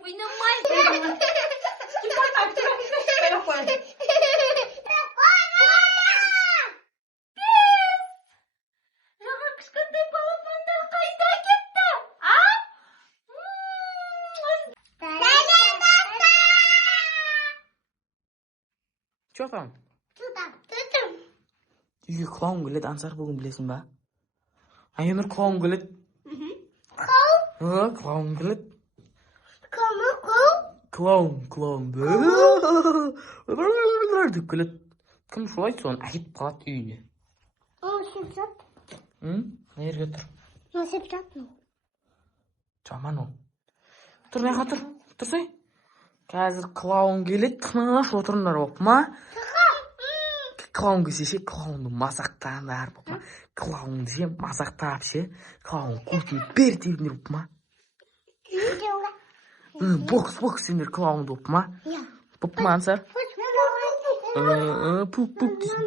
Oynamay. Жаңа кішкентай балапандар қайда кетті? А? Че там? Үйге клоун келеді, Ансар бүгін білесің ба? Айнұр клоун келеді. Клоун келеді. Клоун. Деп келеді. Кім шулайды соны әкетіп қалады үйіне. Мына жерге тұр. Жаман ол. Тұр, мына жаққа тұр. Тұрсай. Қазір клоун келеді, тыныш отырыңдар болып ма? Клоун келсе ше, клоунды мазақтаңдар болып ма? Клоунды ше, мазақтап ше, клоун көтеп бер дейдіңдер болып ма? Бокс сендер клоунды болып ма? Болып ма, Ансар? Пук дейсің.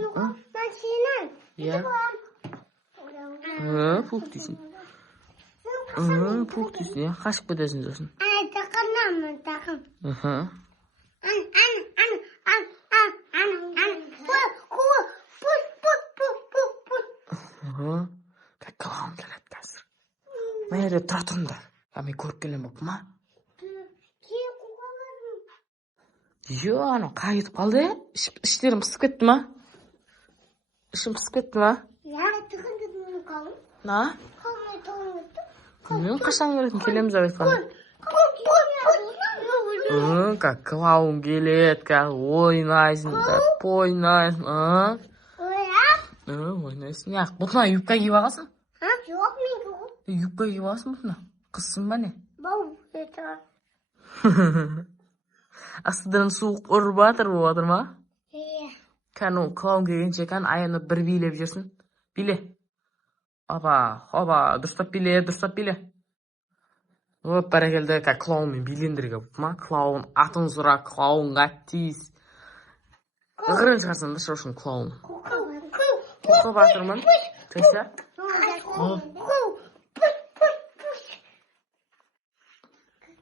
Иә. Пук дейсің. Пук дейсің, иә. Қашып кетесің сосын. Клоун келеді қазір. Мына жерде тұра тұрыңдар. Мен көріп келем болып ма? Жо, анау қайтып қалды. Іштерім пысып кетті ма? Ішім пысып кетті ма? На? Мен қашан келетін келеміз ау айтқаны. Как клоун келеді, как ойнайсың, как ойнайсың. Ойнайсың. Бұтына юбка киіп алғансың? Жоқ, мен жоқ. Юбка киіп алғансың бұтына? Қызсың ба не? Астыдан суық ұрып жатыр ма? Кәні клоун келгенше кәні аяны бір билеп жүрсін. Биле. Опа, дұрыстап биле. Вот, бәрекелді, клоунмен билендірге болып ма? Клоун атын сұра, клоунға тиіс. Ғырын шығарсан да шошын клоун. Құқы батырмын. Қайса?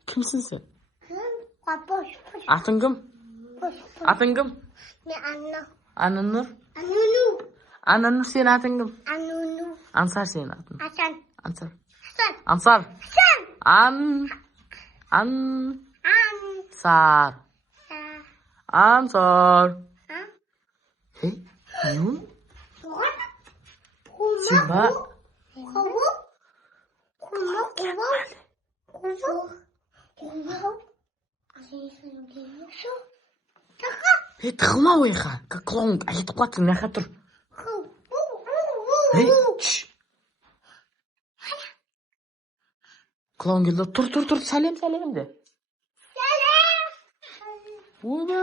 Кімсің сен? Атың кім? Ананұр. Ананұр сен атың кім? Ансар сен атың. Ансар. Ансар. Хей, не? Сен ба? Тықылма ойға. Клоун әкетіп қалады, мына жаққа тұр. Клоун келді. Тұр. Сәлем де. Оба!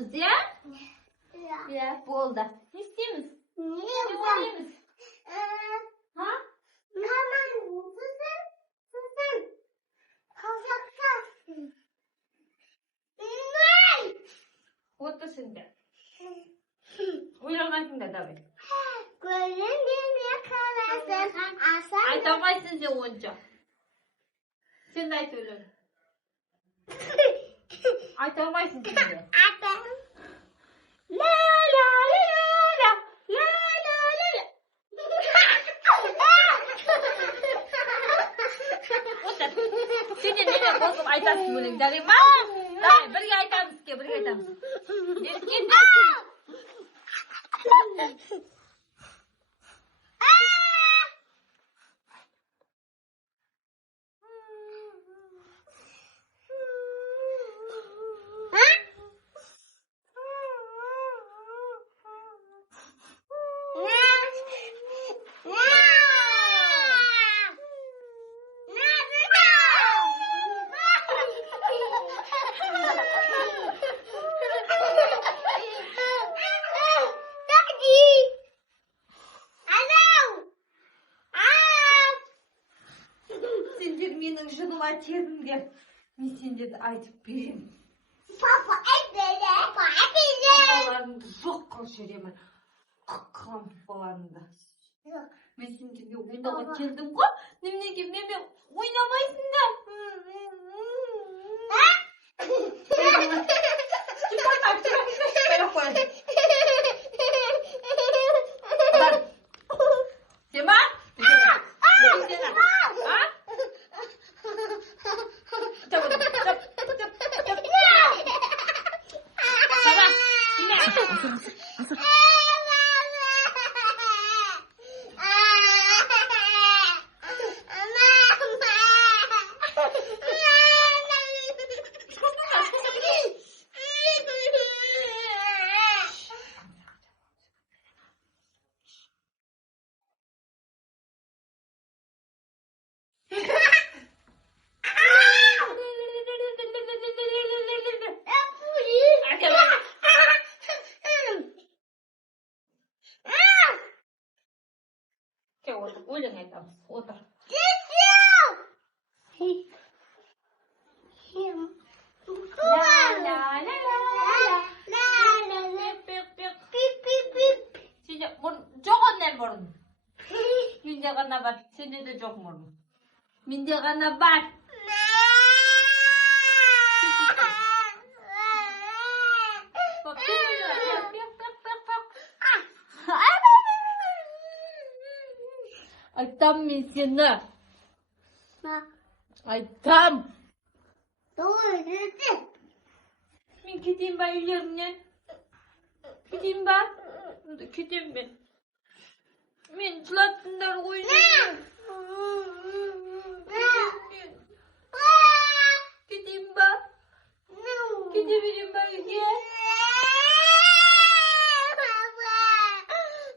yapıyoruz ya? Ya bu oldu. Ne istiyorsunuz? Ne istiyorsunuz? Ha? Otur şimdi. Uyuyamadın da tabii. Aytamazsın sen onca. Sen de ayt öyle. Aytamazsın şimdi. La la la la la la la la. Otur. Şimdi nereye bozuk aytarsın bunu? Dari ma? Dari birga aytamiz ki birga aytamiz. Git. Sendер менің жыныма тидің мен сендерді айтып беремін. Балаларыңды жоқ қылып жіберемін. Қылам балаларыңды. Мен сендерге ойнауға келдім ғой. Неменеге менімен ойнамайсыңдар? Өлең айтамыз. Отыр. Жоқ ондай мұрын. Менде ғана бар. Сенде де жоқ мұрын. Менде ғана бар. Айтам мен сені. Айтам. Мен кетейін ба үйлеріңнен? Кетейін ба? Кетейін мен. Мен жылаттыңдар ғой.